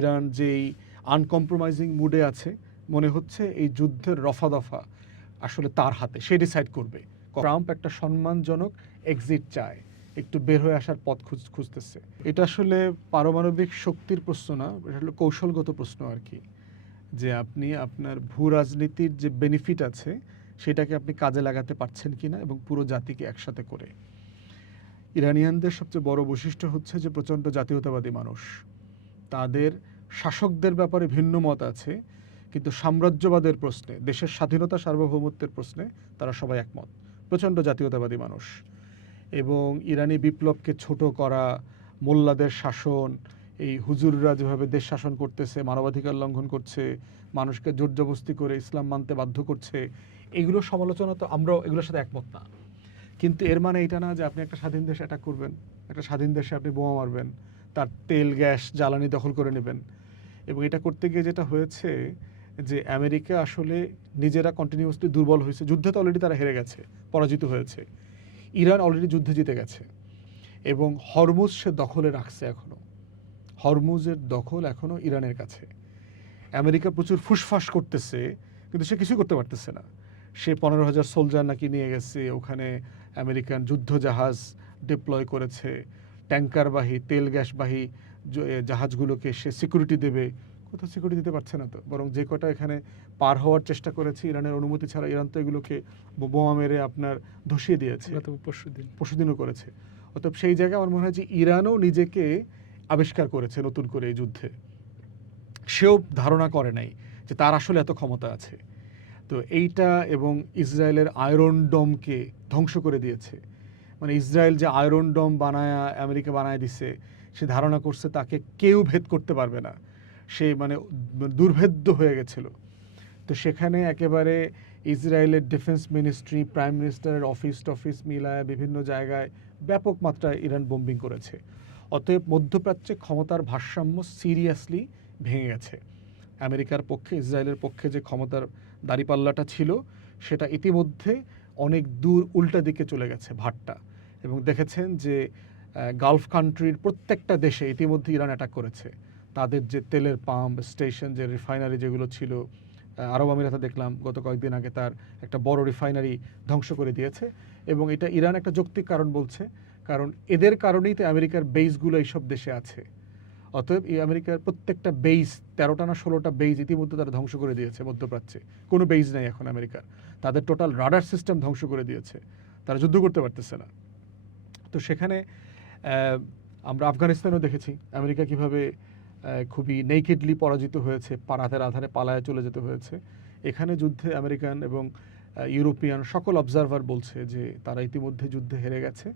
Iran যেই uncompromising মুডে আছে, মনে হচ্ছে এই যুদ্ধের রফা দফা আসলে তার হাতে, সে ডিসাইড করবে। ট্রাম্প একটা সম্মানজনক এক্সিট চায়, একটু বের হয়ে আসার পথ খুঁজতেছে। এটা আসলে পারমাণবিক শক্তির প্রশ্ন না, এটা হলো কৌশলগত প্রশ্ন আর কি, যে আপনি আপনার ভূ রাজনীতির যে বেনিফিট আছে সেটাকে আপনি কাজে লাগাতে পারছেন কিনা এবং পুরো জাতিকে একসাথে করে। ইরানিয়ানদের সবচেয়ে বড় বৈশিষ্ট্য হচ্ছে যে প্রচণ্ড জাতীয়তাবাদী মানুষ। তাদের শাসকদের ব্যাপারে ভিন্ন মত আছে, কিন্তু সাম্রাজ্যবাদের প্রশ্নে, দেশের স্বাধীনতা সার্বভৌমত্বের প্রশ্নে তারা সবাই একমত। প্রচণ্ড জাতীয়তাবাদী মানুষ। এবং ইরানি বিপ্লবকে ছোট করা, মোল্লাদের শাসন, এই হুজুররা যেভাবে দেশ শাসন করতেছে, মানবাধিকার লঙ্ঘন করছে, মানুষকে জোর জবস্তি করে ইসলাম মানতে বাধ্য করছে, এগুলো সমালোচনা তো আমরাও এগুলোর সাথে একমত না। কিন্তু এর মানে এটা না যে আপনি একটা স্বাধীন দেশ অ্যাটাক করবেন, একটা স্বাধীন দেশে আপনি বোমা মারবেন, তার তেল গ্যাস জ্বালানি দখল করে নেবেন। এবং এটা করতে গিয়ে যেটা হয়েছে যে আমেরিকা আসলে নিজেরা কন্টিনিউয়াসলি দুর্বল হয়েছে। যুদ্ধে তো অলরেডি তারা হেরে গেছে, পরাজিত হয়েছে। ইরান অলরেডি যুদ্ধে জিতে গেছে এবং হরমুজ সে দখলে রাখছে এখনও। হরমুজের দখল এখনও ইরানের কাছে। আমেরিকা প্রচুর ফুসফাস করতেছে, কিন্তু সে কিছু করতে পারতেছে না। সে 15,000 সোলজার নাকি নিয়ে গেছে ওখানে, আমেরিকান যুদ্ধ জাহাজ ডিপ্লয় করেছে, ট্যাঙ্কারবাহী তেল গ্যাসবাহী জাহাজগুলোকে সে সিকিউরিটি দেবে। কোথাও সিকিউরিটি দিতে পারছে না তো, বরং যে কটা এখানে পার হওয়ার চেষ্টা করেছে ইরানের অনুমতি ছাড়া, ইরান তো এগুলোকে বোমা মেরে আপনার ধসিয়ে দিয়েছে, পরশুদিনও করেছে। অতএব সেই জায়গায় আমার মনে হয় যে ইরানও নিজেকে আবিষ্কার করেছে নতুন করে এই যুদ্ধে। সেও ধারণা করে নাই যে তার আসলে এত ক্ষমতা আছে। তো এইটা এবং ইসরায়েলের আয়রন ডোমকে ধ্বংস করে দিয়েছে। মানে ইসরায়েল যে আয়রন ডোম বানায় আমেরিকা বানায় দিছে, সে ধারণা করছে তাকে কেউ ভেদ করতে পারবে না, সে মানে দুর্ভেদ্য হয়ে গেছিল। তো সেখানে একেবারে ইসরায়েলের ডিফেন্স মিনিস্ট্রি, প্রাইম মিনিস্টারের অফিস মিলায় বিভিন্ন জায়গায় ব্যাপক মাত্রায় ইরান বোম্বিং করেছে। অতএব মধ্যপ্রাচ্যে ক্ষমতার ভারসাম্য সিরিয়াসলি ভেঙে গেছে। আমেরিকার পক্ষে, ইসরায়েলের পক্ষে যে ক্ষমতার দাঁড়িপাল্লাটা ছিল, সেটা ইতিমধ্যে অনেক দূর উল্টা দিকে চলে গেছে ভাটটা। এবং দেখেছেন যে গালফ কান্ট্রির প্রত্যেকটা দেশে ইতিমধ্যে ইরান অ্যাটাক করেছে। তাদের যে তেলের পাম্প স্টেশন, যে রিফাইনারি যেগুলো ছিল, আরব আমিরাতে দেখলাম গত কয়েকদিন আগে তার একটা বড় রিফাইনারি ধ্বংস করে দিয়েছে। এবং এটা ইরান একটা যৌক্তিক কারণ বলছে, কারণ এদের কারণেই তো আমেরিকার বেসগুলো এইসব দেশে আছে। অতএব এই আমেরিকার প্রত্যেকটা বেইস, 13টা না 16টা বেইস ইতিমধ্যে তারা ধ্বংস করে দিয়েছে মধ্যপ্রাচ্যে। কোনো বেইস নাই এখন আমেরিকার। তাদের টোটাল রাডার সিস্টেম ধ্বংস করে দিয়েছে, তারা যুদ্ধ করতে পারতেছে না। তো সেখানে আমরা আফগানিস্তানেও দেখেছি আমেরিকা কিভাবে খুবই নেকেডলি পরাজিত হয়েছে, রাতের আধারে পালায় চলে যেতে হয়েছে। এখানে যুদ্ধে আমেরিকান এবং ইউরোপিয়ান সকল অবজারভার বলছে যে তারা ইতিমধ্যে যুদ্ধে হেরে গেছে।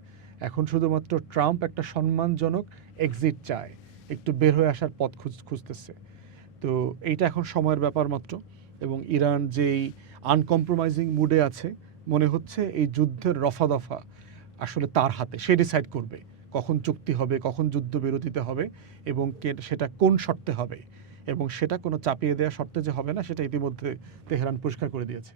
এখন শুধুমাত্র ট্রাম্প একটা সম্মানজনক এক্সিট চায়, একটু বের হয়ে আসার পথ খুঁজতেছে। তো এইটা এখন সময়ের ব্যাপার মাত্র। এবং ইরান যেই আনকম্প্রোমাইজিং মুডে আছে, মনে হচ্ছে এই যুদ্ধের রফা দফা আসলে তার হাতে, সে ডিসাইড করবে কখন চুক্তি হবে, কখন যুদ্ধবিরতিতে হবে এবং সেটা কোন শর্তে হবে। এবং সেটা কোনো চাপিয়ে দেওয়া শর্তে যে হবে না, সেটা ইতিমধ্যে তেহরান পরিষ্কার করে দিয়েছে।